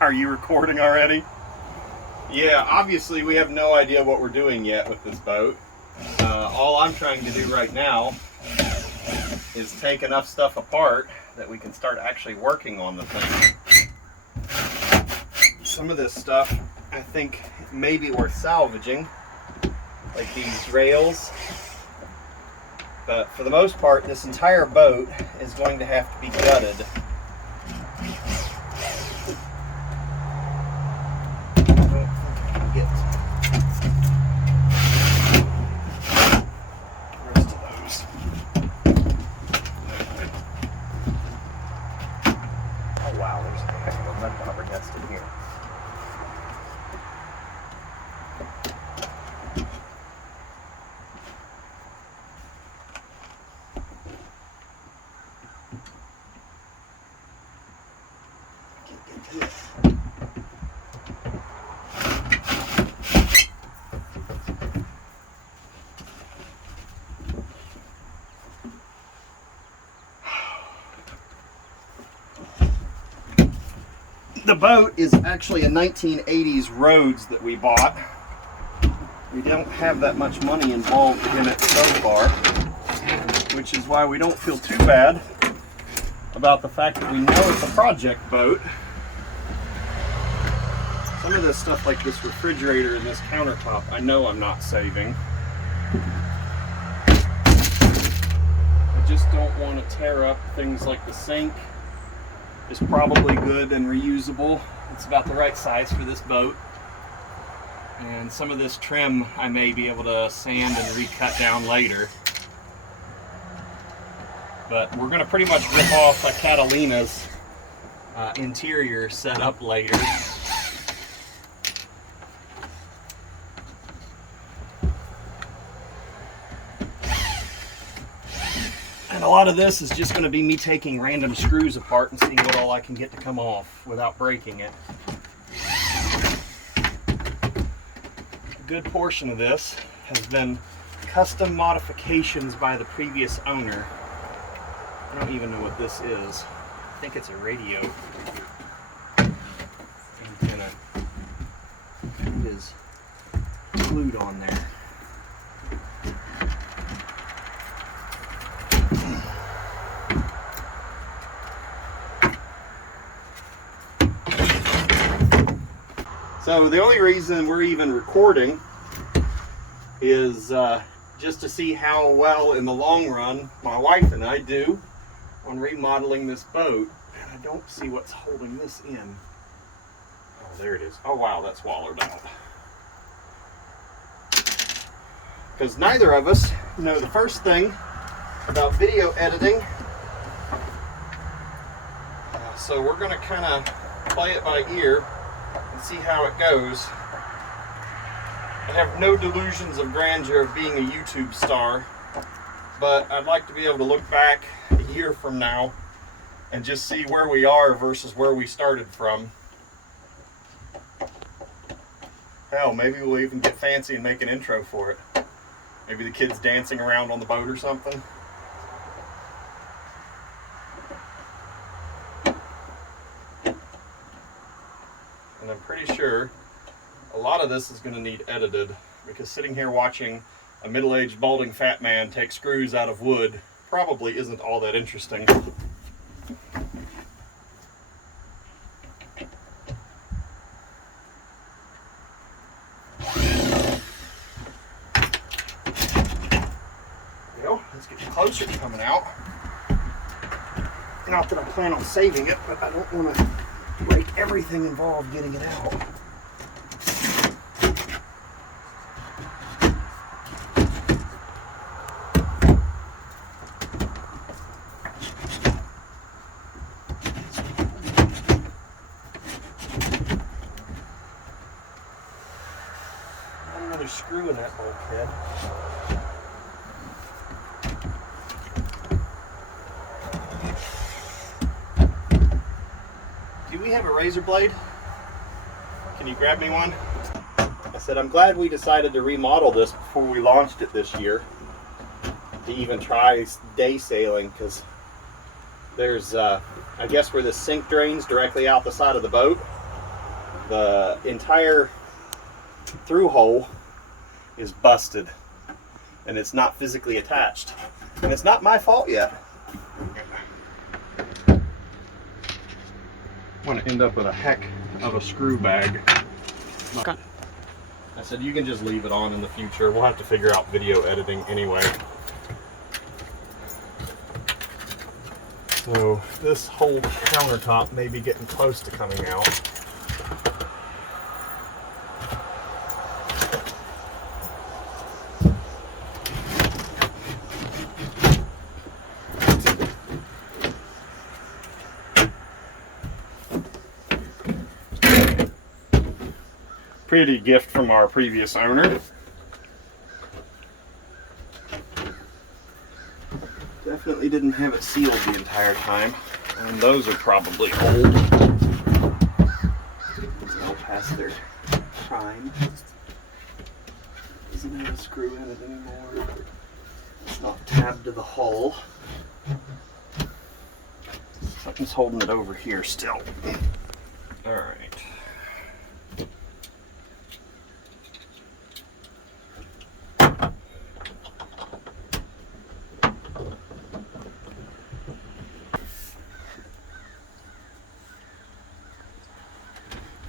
Are you recording already? Yeah, obviously we have no idea what we're doing yet with this boat. All I'm trying to do right now is take enough stuff apart that we can start actually working on the thing. Some of this stuff I think may be worth salvaging, like these rails. But for the most part, this entire boat is going to have to be gutted. The boat is actually a 1980's Rhodes that we bought. We don't have that much money involved in it so far, which is why we don't feel too bad about the fact that we know it's a project boat. Some of this stuff, like this refrigerator and this countertop, I know I'm not saving. I just don't want to tear up things like the sink. Is probably good and reusable. It's about the right size for this boat. And some of this trim I may be able to sand and recut down later. But we're going to pretty much rip off a Catalina's interior setup later. And a lot of this is just going to be me taking random screws apart and seeing what all I can get to come off without breaking it. A good portion of this has been custom modifications by the previous owner. I don't even know what this is. I think it's a radio antenna. It is glued on there. So the only reason we're even recording is just to see how well in the long run my wife and I do on remodeling this boat. And I don't see what's holding this in. Oh, there it is. Oh wow, that's wallowed out. Because neither of us know the first thing about video editing. So we're going to kind of play it by ear and see how it goes. I have no delusions of grandeur of being a YouTube star, but I'd like to be able to look back a year from now and just see where we are versus where we started from. Hell, maybe we'll even get fancy and make an intro for it. Maybe the kids dancing around on the boat or something. And I'm pretty sure a lot of this is going to need edited, because sitting here watching a middle-aged balding fat man take screws out of wood probably isn't all that interesting. Well, let's get closer to coming out. Not that I plan on saving it, but I don't want to break everything involved getting it out. Another screw in that bulkhead. Do we have a razor blade? Can you grab me one? I said, I'm glad we decided to remodel this before we launched it this year, to even try day sailing, because there's, I guess where the sink drains directly out the side of the boat, the entire through hole is busted and it's not physically attached. And it's not my fault yet. I'm going to end up with a heck of a screw bag. Okay. I said you can just leave it on in the future. We'll have to figure out video editing anyway. So this whole countertop may be getting close to coming out. Pretty gift from our previous owner. Definitely didn't have it sealed the entire time. And those are probably old. It's all past their prime. Doesn't have a screw in it anymore. It's not tabbed to the hull. Something's holding it over here still. Alright.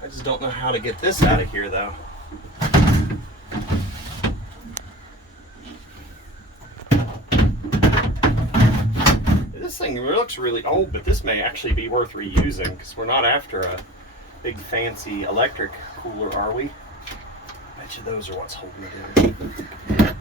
I just don't know how to get this out of here though. This thing looks really old, but this may actually be worth reusing because we're not after a big fancy electric cooler, are we? I bet you those are what's holding it in.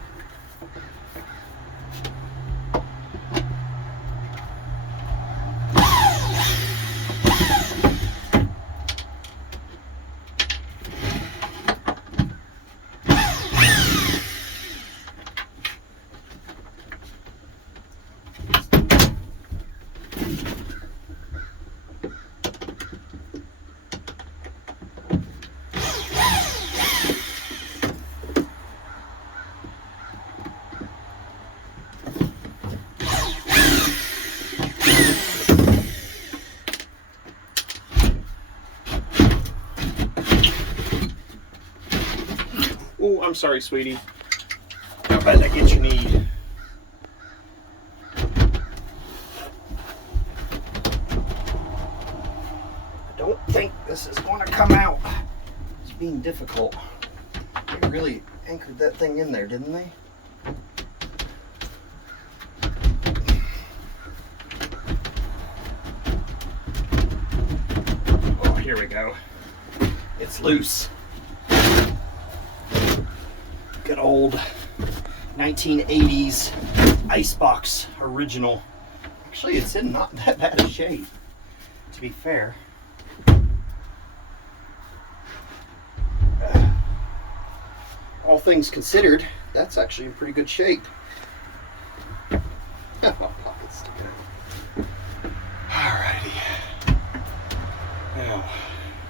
Oh, I'm sorry, sweetie. How about that get you need? I don't think this is going to come out. It's being difficult. They really anchored that thing in there, didn't they? Oh, here we go. It's loose. Good old 1980s icebox original. Actually, it's in not that bad a shape, to be fair. All things considered, that's actually in pretty good shape. Pockets sticking out. Alrighty. Now,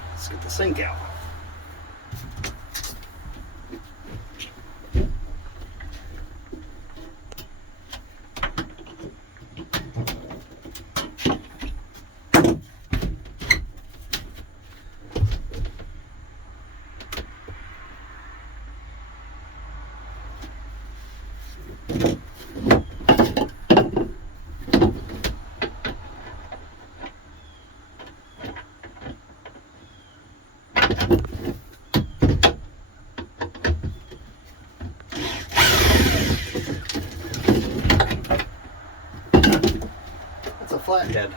let's get the sink out. Flathead.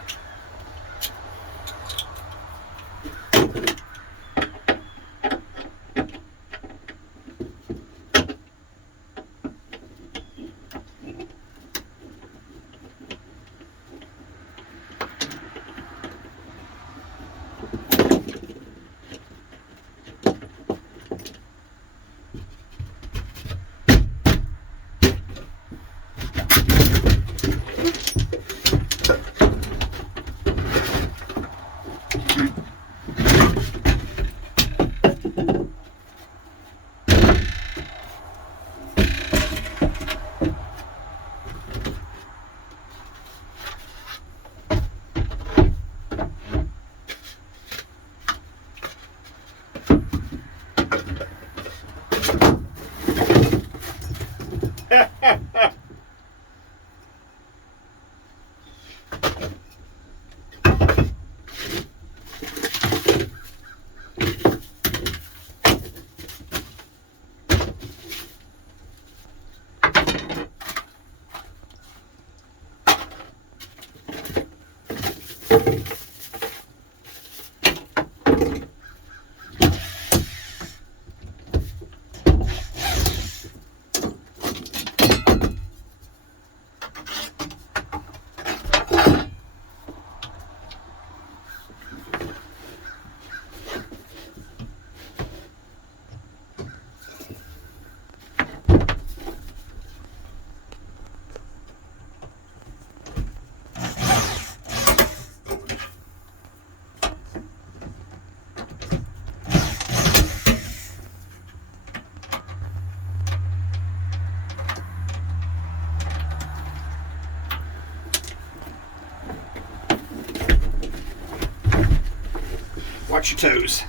Watch your toes.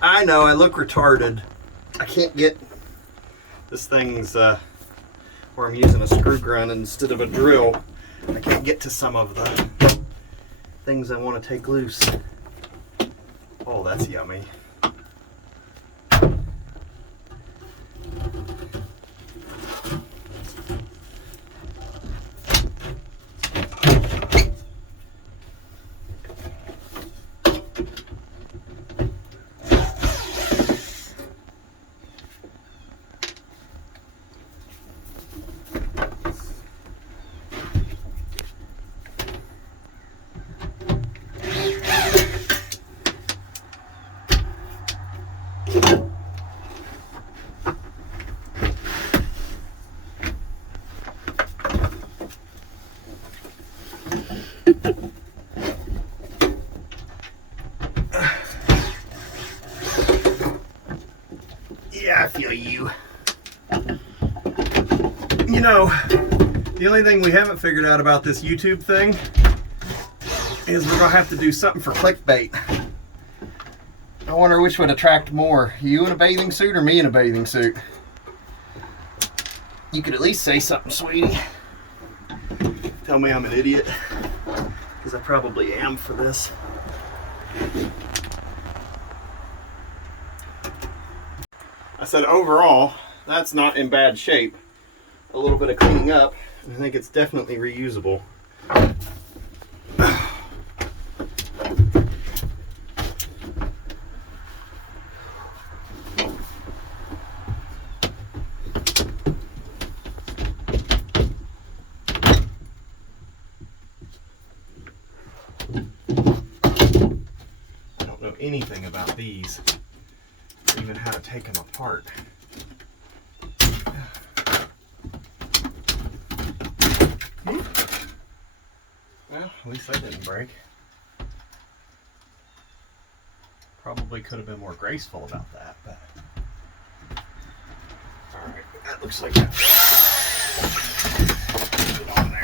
I know, I look retarded. I can't get this thing's where I'm using a screw gun instead of a drill. I can't get to some of the things I want to take loose. Oh, that's yummy. Yeah, I feel you. You know, the only thing we haven't figured out about this YouTube thing is we're gonna have to do something for clickbait. I wonder which would attract more, you in a bathing suit or me in a bathing suit. You could at least say something, sweetie. Tell me I'm an idiot, because I probably am for this. I said overall, that's not in bad shape. A little bit of cleaning up, and I think it's definitely reusable. I don't know anything about these, or even how to take them apart. Well, at least that didn't break. Probably could have been more graceful about that, but alright, that looks like that. Put it on there.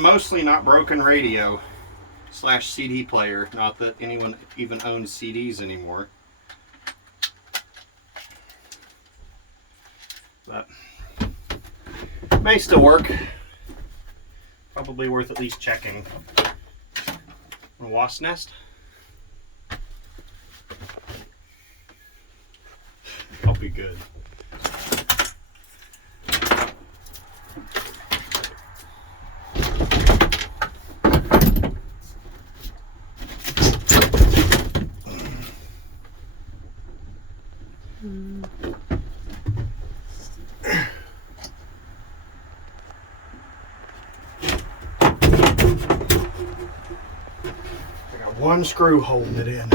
Mostly not broken radio / CD player. Not that anyone even owns CDs anymore. But may still work. Probably worth at least checking. A wasp nest? I'll be good. One screw holding it in.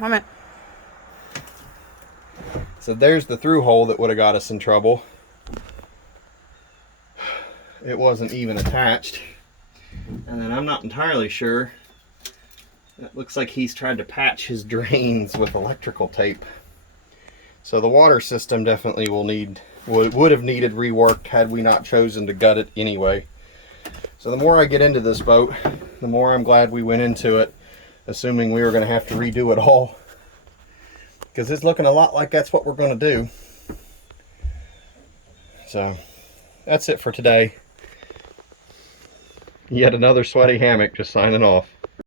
Moment. So there's the through hole that would have got us in trouble. It wasn't even attached. And then I'm not entirely sure. It looks like he's tried to patch his drains with electrical tape. So the water system definitely would have needed reworked had we not chosen to gut it anyway. So the more I get into this boat, the more I'm glad we went into it, assuming we were going to have to redo it all, because it's looking a lot like that's what we're going to do. So that's it for today. Yet another sweaty hammock just signing off.